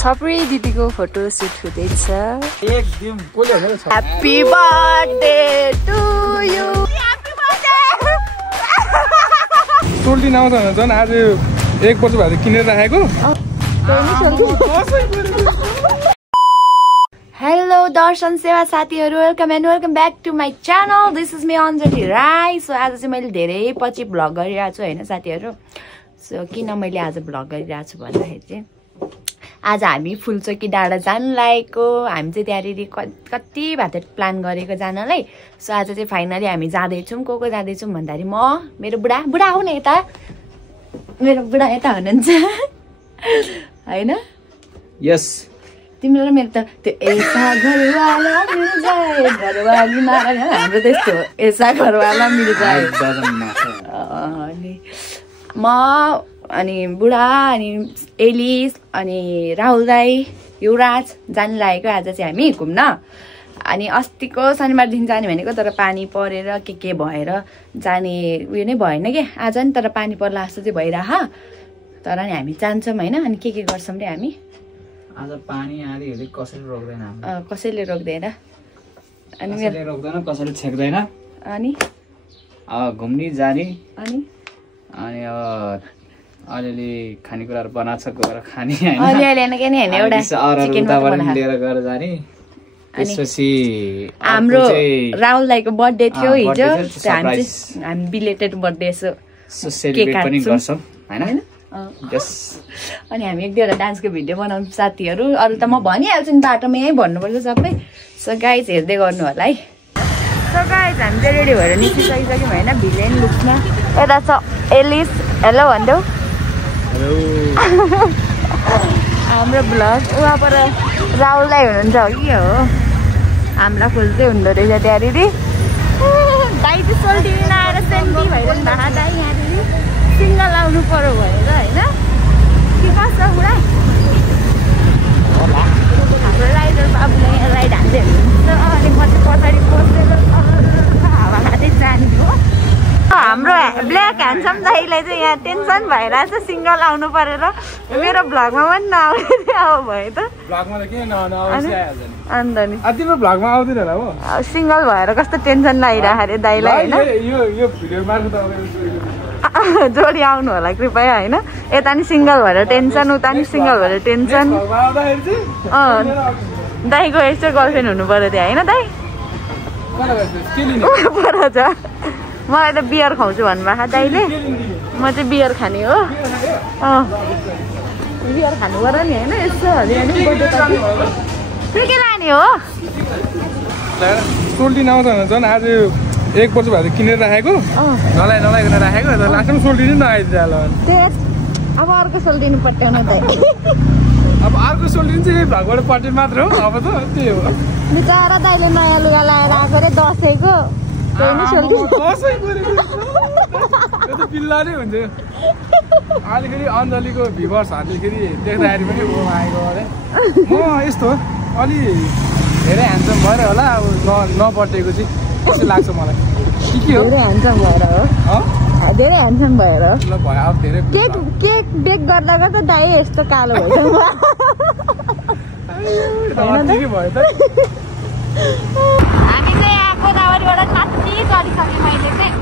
सप्री दिदीको photo shoot हुँदैछ। एकदम कोले हो happy birthday to you. Happy birthday. सोल्टी नआउँछ भने झन् आज 1 वर्ष भएर किनेर राखेको। हेलो दर्शन सेवा साथीहरू, welcome and welcome back to my channel. This is me Anjali Rai. So आज चाहिँ मैले धेरै पछि भ्लग गरिरहेको छु होइन साथीहरू। सो किन मैले आज भ्लग गरिरहेको छु भन्दाखेरि चाहिँ आज हामी फुलचोकी डाँडा जानु लागेको। हामी चाहिँ त्यहाँनिर कति भएको थियो प्लान गरेको जानलाई। सो आज चाहिँ फाइनली हामी जाँदैछौँ। को जाँदैछौँ भन्दाखेरि म, मेरो बुढा आऊ न यता, मेरो बुढा यता हुनुहुन्छ होइन। यस तिम्रो र मेरो त त्यो ऐसा घरवाला मिल जाए, घरवाली मारा हाम्रो त्यस्तो हो, ऐसा घरवाला मिल जाए। अनि म अनि बुढा अनि एलिस अनि राहुल दाई युवराज जानु लागेको आज चाहिँ हामी घुम्न। अनि अस्तिको शनिबारदेखि जाने भनेको तर पानी परेर के भएर जाने उयो नै भएन क्या आज नि। तर पानी पर्ला जस्तो चाहिँ भइरह। तर नि हामी जान्छौँ होइन। अनि के गर्छौँ रे हामी आज? पानी आलिहलि कसैले रोक्दैन, कसैले रोक्दैन। अनि कसैले रोक्दैन, कसैले छेक्दैन। अनि घुम्ने जाने अनि अब अलिअलि खानेकुराहरू बनाएको छ गएर खाने एउटा लिएर गएर जाने। त्यसपछि हाम्रो राहुल दाईको बर्थडे थियो हिजो। हामी बिलेटेड बर्थडे सेलिब्रेट पनि गर्छौँ होइन। अनि हामी 1-2 डान्सको भिडियो बनाउँछौँ साथीहरू। अरू त म भनिहाल्छु नि, बाटोमा यहीँ भन्नुपर्छ सबै। सो गाइज हेर्दै गर्नु होला है। सो गाइज हामी चाहिँ रेडी भएर निस्किसकिसक्यौँ होइन भिलेन लुक्समा। यता छ एलिस, हेलो भनिदेऊ। हाम्रो भ्लग उहाँ पर राहुल दाई हुनुहुन्छ हो कि हो, हामीलाई खोज्दै हुँदो रहेछ त्यहाँनिर। दाई चाहिँ सोल्टिन आएर सेन्टी भइरहनु भएको दाई यहाँनिर सिङ्गल आउनु पर्यो भनेर होइन। के कस्तो बुढा हाम्रो राइडर बाबुले राइड हान्दै हुनुहुन्छ। अनि म चाहिँ पछाडि बसेर हावा खाँदै जाने हो। हाम्रो ब्ल्याक ह्यान्डसम दाइलाई चाहिँ यहाँ टेन्सन भइरहेछ सिङ्गल आउनु परेर। मेरो भ्लगमा पनि नआउने अब भयो त। अन्त नि तिम्रो भ्लगमा आउँदैन होला हो। सिङ्गल भएर कस्तो टेन्सन लागिरहेको अरे दाइलाई होइन। जोडी आउनु होला कृपया होइन। यता नि सिङ्गल भएर टेन्सन, उता नि सिङ्गल भएर टेन्सन। दाइको यस्तो गर्लफ्रेन्ड हुनु पर्यो त्यहाँ होइन दाइ। पर छ मलाई त बियर खुवाउँछु भन्नुभएको दाइले। म चाहिँ बियर खाने हो। बियर खानु पर्यो नि होइन। यसो के लाने हो? सोल्टी नआउँछ भने झन् आज 1 वर्ष भएर किनेर राखेको। नलाइकन राखेको लास्टमा सोल्टी नै नआइदिइहाल्यो। अब अर्को सोल्टिनु पट्याउन दाइ। अब अर्को सोल्टिनु चाहिँ भगबाट पट्टिनु मात्र हो। अब त त्यही हो। बिचरा दाइले नयाँ लुगा लगाएर आएको रे दसैँको। बिल्ला नै हुन्छ। अहिले फेरि अञ्जलीको भ्युवर्सहरूले फेरि देख्दाखेरि पनि आएको अरे म यस्तो अलि धेरै ह्यान्डसम भएर होला अब नपटेको चाहिँ कस्तो लाग्छ मलाई। के हो? धेरै ह्यान्डसम भएर हो। धेरै ह्यान्डसम भएर ल भयो। अब धेरै केक बेक गर्दा गर्दा दाइ यस्तो कालो भएछ। भयो त। हामी चाहिँ यहाँ गोदावरीबाट कति गरिसक्यौँ मैले चाहिँ।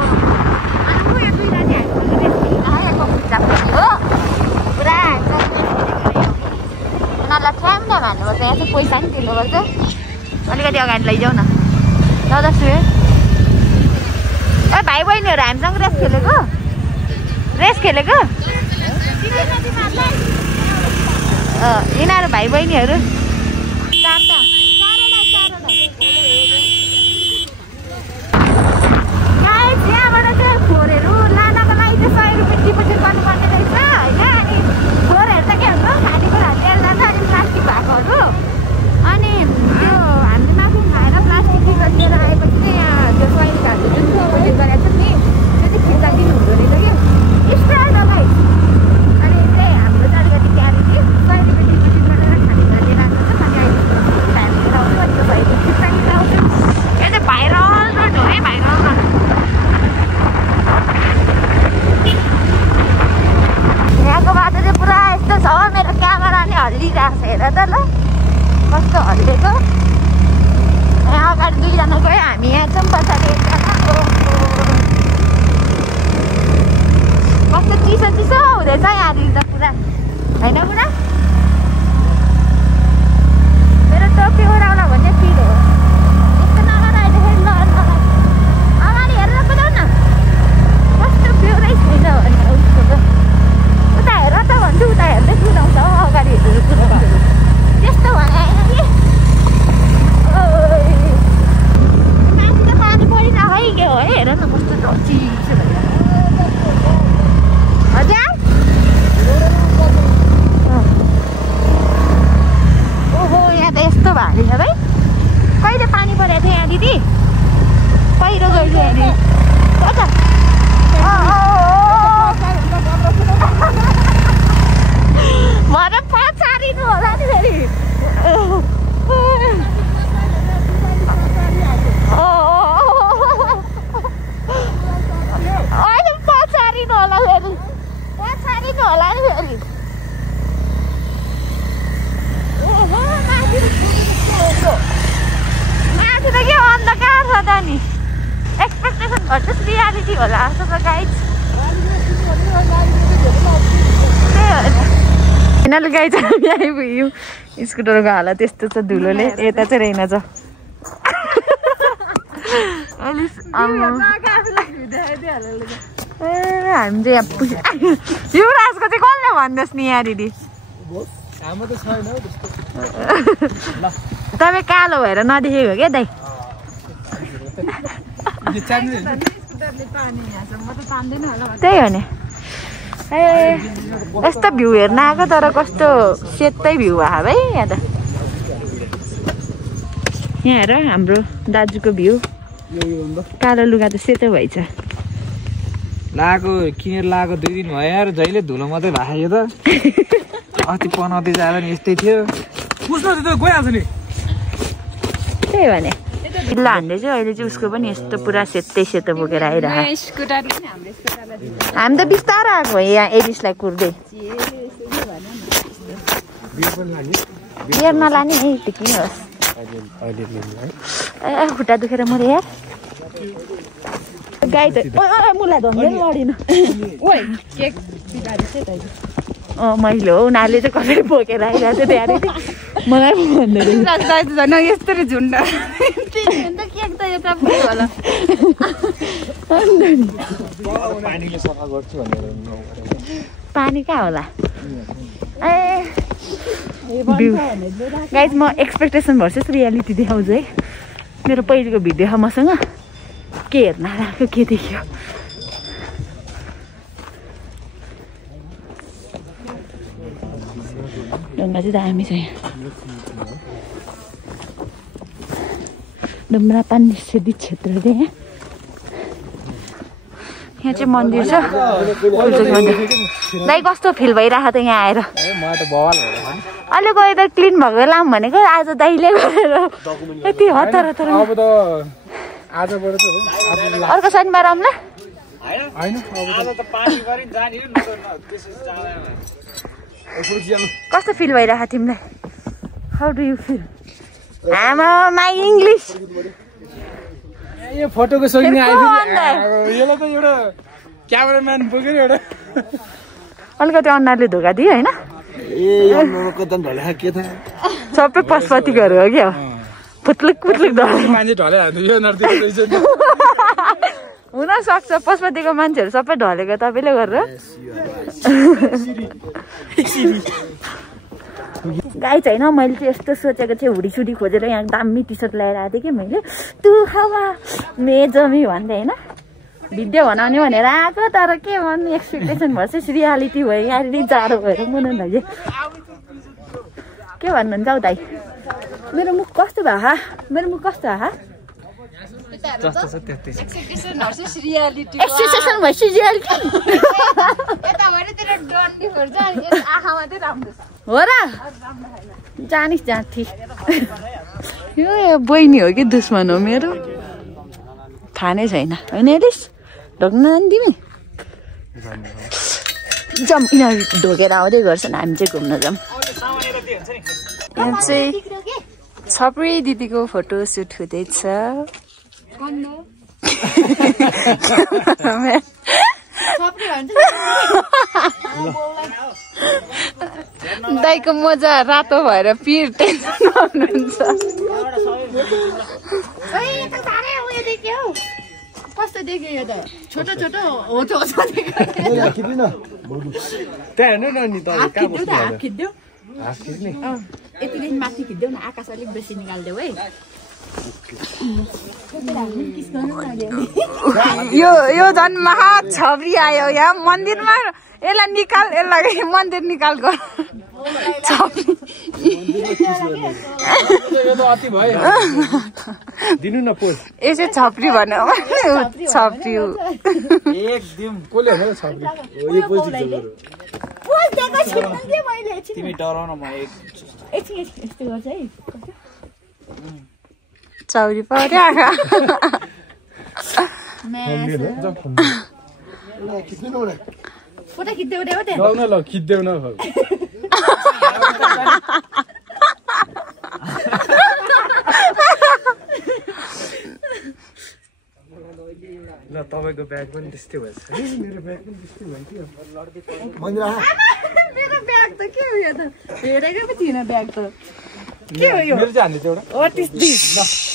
अनि म यहाँ 2 राति हाल्नु खुट्टा पनि हो पुरा उनीहरूलाई ट्याम ट्याम हान्नुपर्छ। यहाँ चाहिँ पैसा पनि तिर्नुपर्छ। अलिकति अगाडि लैजाऊ न दादा सुए। ए भाइ बहिनीहरू हामीसँग रेस खेलेको यिनीहरू भाइ बहिनीहरू यहाँबाट चाहिँ खोरहरू लानको लागि चाहिँ 100 रुपियाँ डिपोजिट गर्नुपर्ने रहेछ होइन। अनि खोरहरू त के हुन्छ खानेकुराहरू लिएर जान्छ। अनि प्लास्टिक भएकोहरू अनि त्यो हामीले मासु खाएर प्लास्टिक लिएर आएपछि चाहिँ यहाँ त्यो 100 रुपियाँहरू जुन डिपोजिट गरेको छ नि त्यो चाहिँ फिर्ता दिनु हुँदो रहेछ कि एक्स्ट्रा डलाई। अनि चाहिँ हाम्रो चाहिँ अलिकति त्यहाँदेखि 100 रुपियाँ डिपोजिट गरेर खानेकुरा लिएर आएको त ल कस्तो हल्लेको यहाँ अगाडि दुईजना गयो हामी यहाँ छौँ पछाडि एकजना कस्तो चिसो चिसो हुँदैछ यहाँनिर त पुरा होइन पुरा मेरो टोपी ओढाउला भन्ने फिल हो यस्तो नगर अहिले फेरि अगाडि हेरेर कुदाउ न कस्तो बेहोरै छैन भने उसको त उता हेर त भन्छु उता हेर्दै कुदाउँछ हो अगाडि हेरेर कुदाउँछ त्यस्तो भने माथि त पानी परिरहेको है के हो है हेर न कस्तो चिसो हजुर ओहो यहाँ त यस्तो भएको छ भाइ कहिले पानी परेको थियो यहाँ दिदी पहिरो गयो यहाँनिर मलाई पछारिनु होला नि फेरि अहिले पछारिनु होला फेरि पछारिनु होला नि फेरि माथि त के अन्धकार छ त नि एक्सपेक्टेसन भर्सेस रियालिटी होला जस्तो छ गाइज फाइनल गाइज हामी आइपुग्यौँ स्कुटरको हालत त्यस्तो छ धुलोले यता चाहिँ रहेन छ हामी चाहिँ यहाँ युवराजको चाहिँ कसले भन्नुहोस् नि यहाँ दिदी तपाईँ कालो भएर नदेखेको क्या दाइ त्यही हो नि ए यस्तो भ्यू हेर्न आएको तर कस्तो सेतै भ्यू भयो भाइ यहाँ त यहाँ हेर हाम्रो दाजुको भ्यू कालो लुगा त सेतो भएछ लाएको किनेर लाएको 2 दिन भयो यार जहिले धुलो मात्रै भाग्यो त अस्ति पनाउती जाँदा नि यस्तै थियो पुस्नु त गइहाल्छ नि त्यही भने बिल्ला हान्दै चाहिँ अहिले चाहिँ उसको पनि यस्तो पुरा सेतै सेतो बोकेर आइरहेको हामी त बिस्तारै आएको हो यहाँ एडिसलाई कुर्दै बियर नलाने है त्यो किन होस् ए खुट्टा दुखेर मऱ्यो यार गाई त मुला धन्दै लडिन मैले हो उनीहरूले चाहिँ कसरी बोकेर आइरहेको थियो त्यहाँनिर मलाई भन्दै झन् यस्तरी झुन्ड पानी कहाँ होला ए गाइज म एक्सपेक्टेसन भर्सेस रियालिटी देखाउँछु है मेरो पहिलेको भिडियो मसँग के हेर्न आएको के देखियो ढुङ्गा चाहिँ दामी छ यहाँ डुम्रापान निषेधित क्षेत्र अरे यहाँ चाहिँ मन्दिर छ दाइ कस्तो फिल भइरहेको त यहाँ आएर अहिले गएर त क्लिन भएको बेला भनेको आज दाइले गरेर यति हतार हतार अर्को शनिबार आउँला कस्तो फिल भइरहेको तिमीलाई हाउ डु यु फिल आमा माई इङ्ग्लिस यो फोटोको सोच्ने आइदियो त एउटा क्यामेराम्यान बोकेर एउटा अलिकति अनुहारले धोका दियो होइन सबै पशुपतिकोहरू हो क्या पुत्लुक पुत्लुक मान्छे ढले हुन सक्छ पशुपतिको मान्छेहरू सबै ढलेको तपाईँले गरेर गाई छैन मैले चाहिँ यस्तो सोचेको थिएँ हुडी सुडी खोजेर यहाँ दामी टी सर्ट ल्याएर आएको थिएँ कि मैले तु खावा मेजमी भन्दै होइन भिडियो बनाउने भनेर आएको तर के भन्नु एक्सपेक्टेसन भर्सेस रियालिटी भयो यहाँनिर जाडो भएर मुनु लगे के भन्नुहुन्छ हौ दाइ मेरो मुख कस्तो भयो मेरो मुख कस्तो भयो expectation versus reality expectation versus reality हो र जानिस् जान्थे यो बहिनी हो कि दुश्मन हो मेरो थाहा नै छैन होइन एलिस ढोक्न तिमी जाउँ यिनीहरू ढोकेर आउँदै गर्छन् हामी चाहिँ घुम्न जाउँ यहाँ चाहिँ छप्री दिदीको फोटो सुट हुँदैछ दाइको मजा रातो भएर पिर टेन्सन हुनुहुन्छ कस्तो देख्यो यो त छोटो छोटो हो त्यहाँ हेर्नु न नि खिच्दियो यतिदेखि माथि खिच्दिउ न आकाश अलिक बेसी निकालिदेऊ है यो झन् महा छब्री आयो यहाँ मन्दिरमा यसलाई निकाल यसलाई मन्दिर निकाल गर दिनु न पोज यसै छप्री भन्यो छप्री हो एकदम कोले हो छप्री यो पोज तिमी डराउन म यस्तो गर्छ है चौरी पर्यो फोटो खिच्देऊ न ल खिच्देऊ न ल तपाईको ब्याग पनि त्यस्तै भएछ मेरो ब्याग पनि त्यस्तै भयो मेरो ब्याग त के हो यो त हेरेकै पो थिएन ब्याग त के हो यो मेरो चाहिँ हान्ने एउटा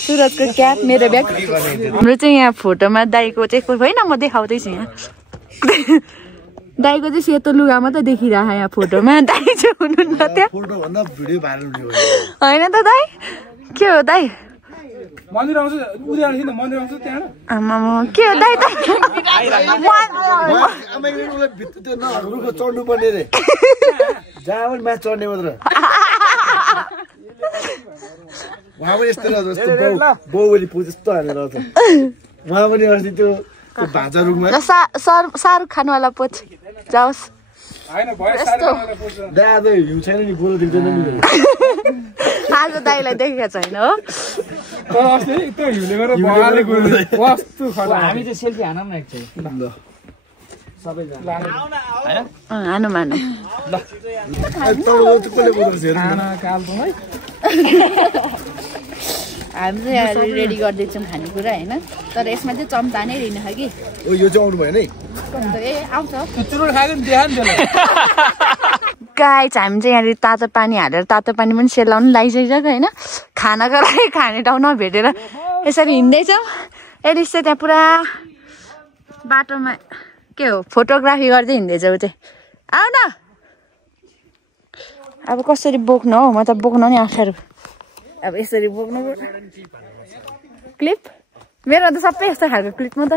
सुरजको क्याप मेरो ब्याग हाम्रो चाहिँ यहाँ फोटोमा दाइको चाहिँ होइन म देखाउँदैछु यहाँ दाइको चाहिँ सेतो लुगा मात्रै देखिरहेको यहाँ फोटोमा दाइ चाहिँ हुनुहुन्न त्यहाँ होइन त दाइ के हो दाइ मन्दिर आउँछ उद्या आउँछ मन्दिर आउँछ त्यहाँ के हो दाइ चढ्नु पर्ने रे जहाँ पनि म्याच चढ्ने मात्र उहाँ पनि यस्तो बाहुबली पुज जस्तो हानेर आउँछ उहाँ पनि अस्ति त्यो भाजा रुखमा शाहरुख खानवाला पोच जाओस् दादा हिउँ छैन नि गोलो देख्दैन नि आज दाइलाई देखेको छैन हो हामी चाहिँ सेल्फी हानौँ न एकचोटि ल हानु मानु हामी चाहिँ यहाँ रेडी गर्दैछौँ खानेकुरा होइन तर यसमा चाहिँ चम्चा नै रहेन कि यो चाहिँ आउनु भएन है ए आउँछ गाई चाहिँ हामी चाहिँ यहाँ तातो पानी हालेर तातो पानी पनि सेलाउनु लागिसकेको होइन खानाको लागि खाने ठाउँ नभेटेर यसरी हिँड्दैछौँ एलिस चाहिँ त्यहाँ पुरा बाटोमा के हो फोटोग्राफी गर्दै हिँड्दैछ ऊ चाहिँ आऊ न अब कसरी बोक्नु हौ म त बोक्नु नि अप्ठ्यारो अब यसरी बोक्नु क्लिप मेरो त सबै यस्तो खालको क्लिप म त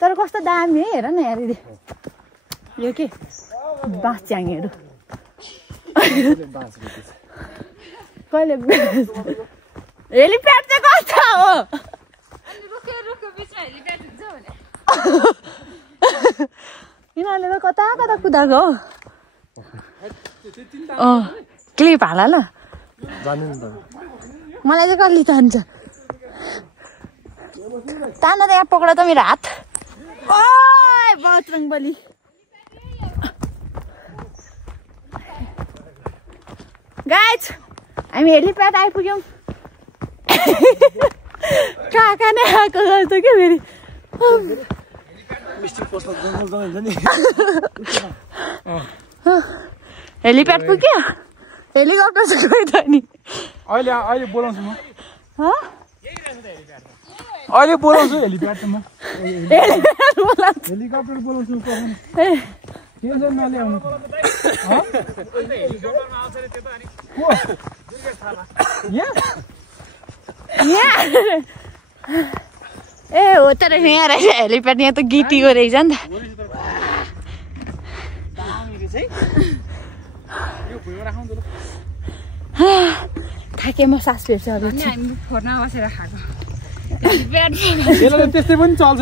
तर कस्तो दामी है हेर न यार यो के बाँस च्याङहरू कहिले हेलिप्याड चाहिँ कस्तो हो यिनीहरूले त कता कता कुदाएको हो क्लिप हाल ल मलाई चाहिँ कहिले तान्छ तान त यहाँ पक्र त मेरो हात ओ बजरङ बली गाइज हामी हेलिप्याड आइपुग्यौँ कहाँ नै आएको जस्तो क्या फेरि हेलिप्याड पुग्यो हेलिकप्टर चाहिँ गयो त नि अहिले बोलाउँछु म अहिले बोलाउँछु हेलिप्याड त म हेलिकप्टर बोलाउँछु ए हो तर यहाँ रहेछ हेलिप्याड यहाँ त गिटीको रहेछ नि त थाके म सास फेर्छु अब फोनमा बसेर खाएको त्यस्तै पनि चल्छ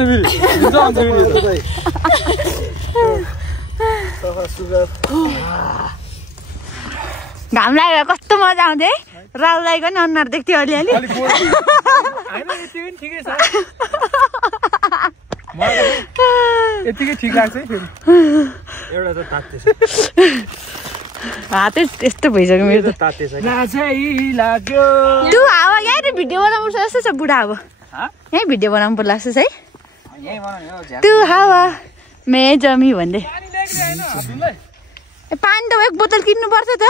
घाम लागेर कस्तो मजा आउँथ्यो है राहुल दाइको नि अनुहार देख्थ्यो अलिअलि यतिकै ठिक लाग्छ है फेरि एउटा त तात्ते छ हातै यस्तो भइसक्यो मेरो त तात्ते छ लाग्यो तु हावा यहीँ भिडियो बनाउनु पर्छ जस्तो छ बुढा अब यहीँ भिडियो बनाउनु पर्ला जस्तो छ है तु हावा मे जमी भन्दै पानी त एक बोतल किन्नु पर्छ त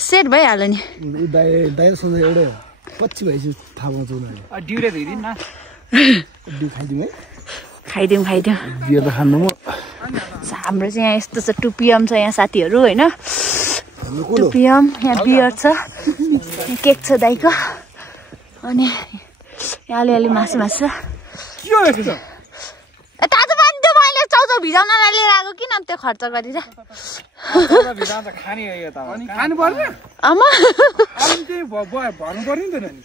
सेट भइहाल्यो नि दाइसँग एउटै पछि भएपछि थाहा पाउँछ उनीहरूले डिउरे धुइदिनु न खाइदिउँ है खाइदिउँ बियर त खानु म हाम्रो चाहिँ यहाँ यस्तो छ टुपियम छ यहाँ साथीहरू होइन टुपियम यहाँ बियर छ केक छ दाइको अनि यहाँ अलिअलि मासु छ तातो पानी त मैले चाउचाउ भिजाउनलाई लिएर आएको किन त्यो खर्च गरेर खानु पर्छ आमा भर्नु पर्ने नि त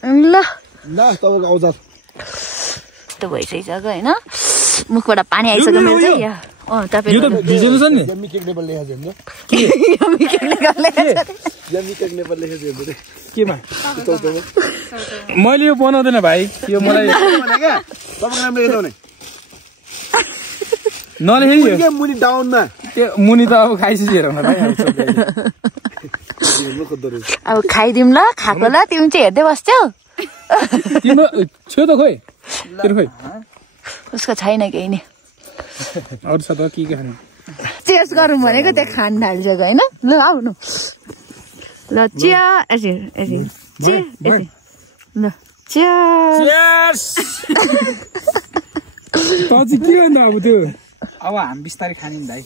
ल तपाईँको औजार त्यो भइसकिसक्यो होइन मुखबाट पानी आइसक्यो मेरो चाहिँ यहाँ यो त भिजेको छ नि यम्मी केक नेपाल लेखेको छ केमा मैले यो बनाउँदैन भाइ यो मलाई तपाईँको नाम लेखेको नि नलेखेँ मुनि डाउनमा त्यो मुनि त अब खाइसकेर अब खाइदिउँ ल खाएको ल तिमी चाहिँ हेर्दै बस्थ्यौ तिम्रो छेउ त खोइ तेरो खोइ उसको छैन केही नि अरू छ त के खाने चेस गरौँ भनेको त्यहाँ खान थालिसक्यो होइन ल आउनु ल चिया ल चिया चाहिँ के भन्दा अब त्यो अब हामी बिस्तारै खाने नि भाइ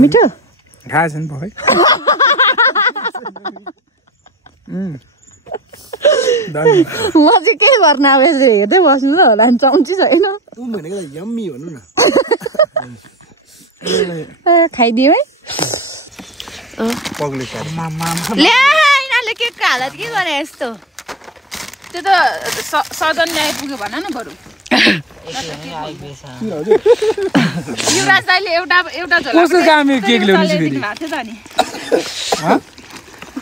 मिठो खाएको छ नि पखै म चाहिँ के गर्न अब यसरी हेर्दै बस्नु र होला नि चम्ची छैन भनेको यम्मी भन्नु न खाइदियो है पग्ले ल्या यिनीहरूले केकको हालत के गरे यस्तो त्यो त सदन ल्याइपुग्यो भन न बरु युवराज दाइले एउटा झोला कस्तो काम यो केक ल्याउनु चाहिँ फेरि भएको थियो त नि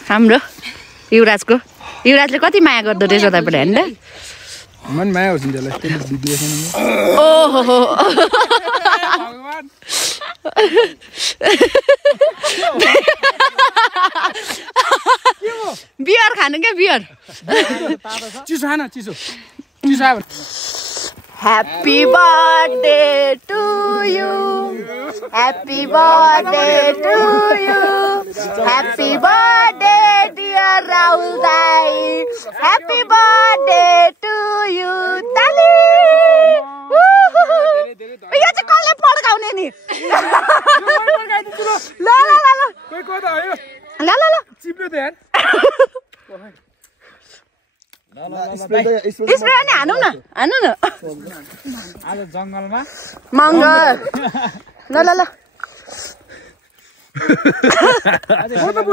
हाम्रो युवराजले कति माया गर्दो रहेछ तपाईँले होइन मन माया होस् नि त्यसलाई त्यो भिडियो छ नि ओहो बियर खानु क्या बियर चिसो खान चिसो आयो Happy birthday to you. Happy birthday to you. Happy birthday dear Rahul Dai. Happy birthday to you. Tali. यो चाहिँ कसले पड्काउने नि ल चिप्लो त यार स्प्रे नि हानु न आज जङ्गलमा मङ्गल ल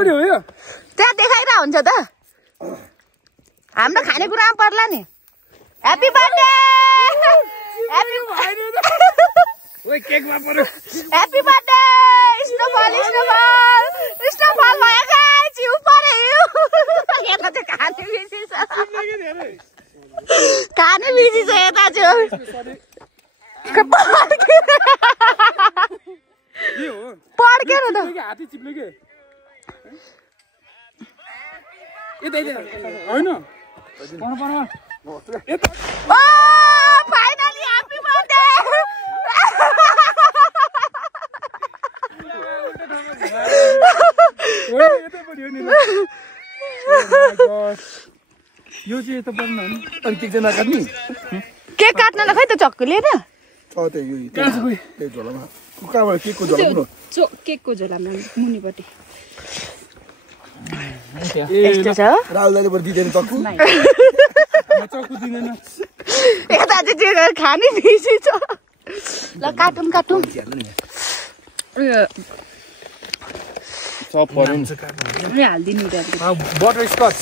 हो यो त्यहाँ देखाइरह हुन्छ त हाम्रो खानेकुरामा पर्ला नि ह्याप्पी बर्थडे केकमा पर्यो ह्याप्पी बर्थडे स्नोफल भयो जिउ पर्यो यता चाहिँ खाने बिजी छ यता चाहिँ पड्केर त हाती चिप्लो के होइन फाइनली ह्याप्पी बर्थडे यो चाहिँ यता पर्नु अनि केक चाहिँ नकाट्ने केक काट्नलाई खै त चक्कु लिएर कहाँबाट केकको झोला केकको झोलामा मुनिपट्टि यस्तो छ राहुल दाइले पनि दिँदैन चक्कु चक्कु दिँदैन यता चाहिँ खाने बिजी छ ल काटौँ हालिदिनु butter scotch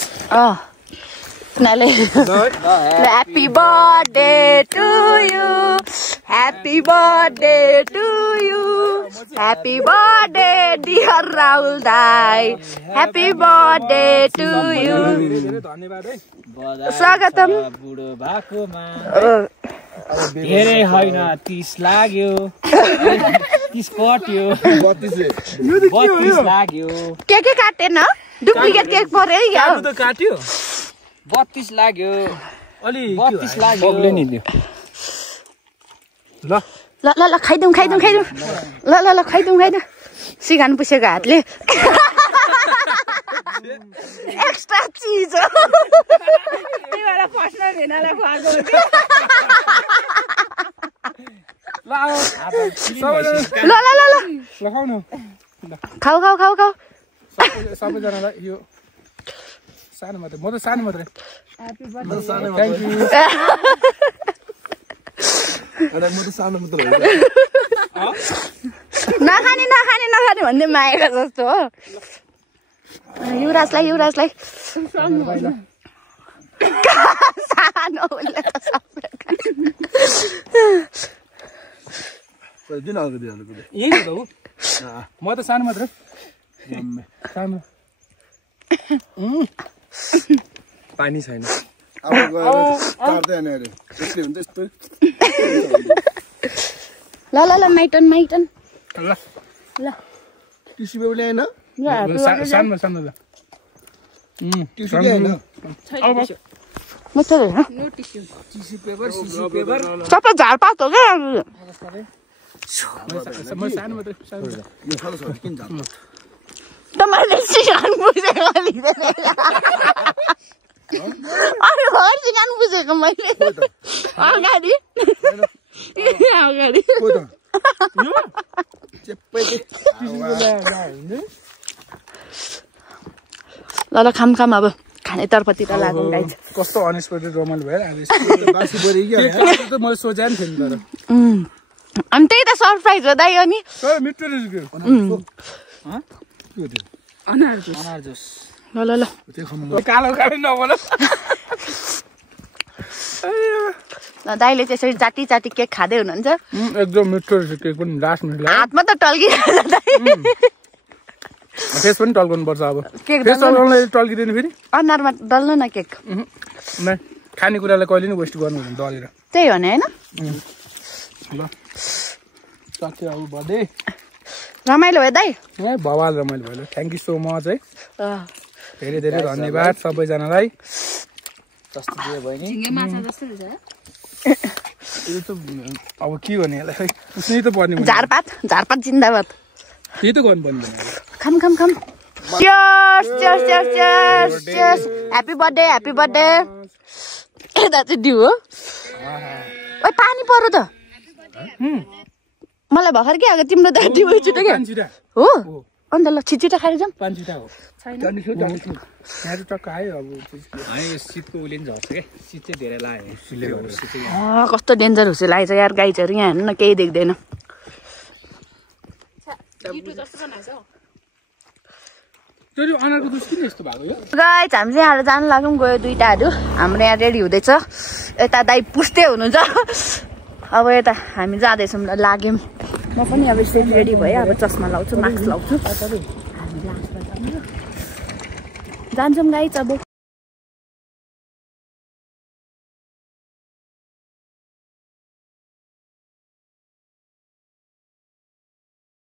Happy birthday to you. Happy birthday to you. Happy birthday dear Rahul Dai. Happy birthday to you. धन्यवाद है स्वागतम बुढो बाकोमा धेरै होइन 30 लाग्यो 30 कट्यो 32 लाग्यो के काटेन डुप्लिकेट केक पर्यो क्या त काट्यो 32 लाग्यो अलि 32 लाग्यो नि त्यो ल ल ल ल खाइदिउँ ल ल ल खाइदिउँ सिगान पुसेको हातले एक्स्ट्रा चिज हो ल ल ल ल खाऊ न खाऊ सबैजनालाई यो सानो मात्रै म त सानो मात्रै नखाने भन्ने मागेको जस्तो हो युवराजलाई सानो म त सानो मात्रै सानो पानी छैन ल माइटन ल ल टिस्यु पेपर ल्याएन सानो ल टिस्यु ल्याएन सबै झारपात हो क्या म सानो मात्रै मैले सिगान बुझेको सिगान बुझेको मैले अगाडि ल खाम अब खाने तर्फतिर लाग्नु गाइज कस्तो अनएक्सपेक्टेड रमाइलो भयो मैले सोचेको नि थिएँ तर अनि त्यही त सरप्राइज हो दाइ हो नि मिठो ल कालो नबोल दाइले त्यसरी चाटी केक खाँदै हुनुहुन्छ एकदम मिठो रहेछ केक पनि लास्ट मिनट हातमा त टल्किरहेछ फेस पनि टल्काउनु पर्छ अब फेस टल्किँदैन फेरि अनुहारमा डल्नु न केक खानेकुरालाई कहिले नि वेस्ट गर्नु हुँदैन डलेर त्यही हो नि होइन ल सक्यो अब बर्थडे रमाइलो भयो दाइ ए भवाल रमाइलो भयो थ्याङ्क यू सो मच है धेरै धेरै धन्यवाद सबैजनालाई जस्तो दियो बहिनी यो त अब के गर्ने यसलाई उसनै त पर्ने झारपात जिन्दाबाद त्यही त गर्नुपर्ने खाम चियर्स ह्यापी बर्थडे यता चाहिँ दिउ हो ओ पानी पर्यो त मलाई भर्खर के आएको तिम्रो त दिउ छिटो के हो अन्त ल छिटो खाएर जाऊँ पानी छिटा हो यहाँ टक्क आयो अब शीतको उले झर्छ क्या शीत चाहिँ धेरै लाग्यो कस्तो डेन्जर हुँसो लागेछ यार गाइजहरू यहाँ हेर्नु न केही देख्दैन गाइज हामी चाहिँ यहाँ जानु लागौँ गयो दुइटाहरू हाम्रो यहाँ रेडी हुँदैछ यता दाइ पुस्दै हुनुहुन्छ अब यता हामी जाँदैछौँ लाग्यौँ म पनि अब यसरी रेडी भयो अब चस्मा लाउँछु मास्क लाउँछु हामी जान्छौँ गाइज अब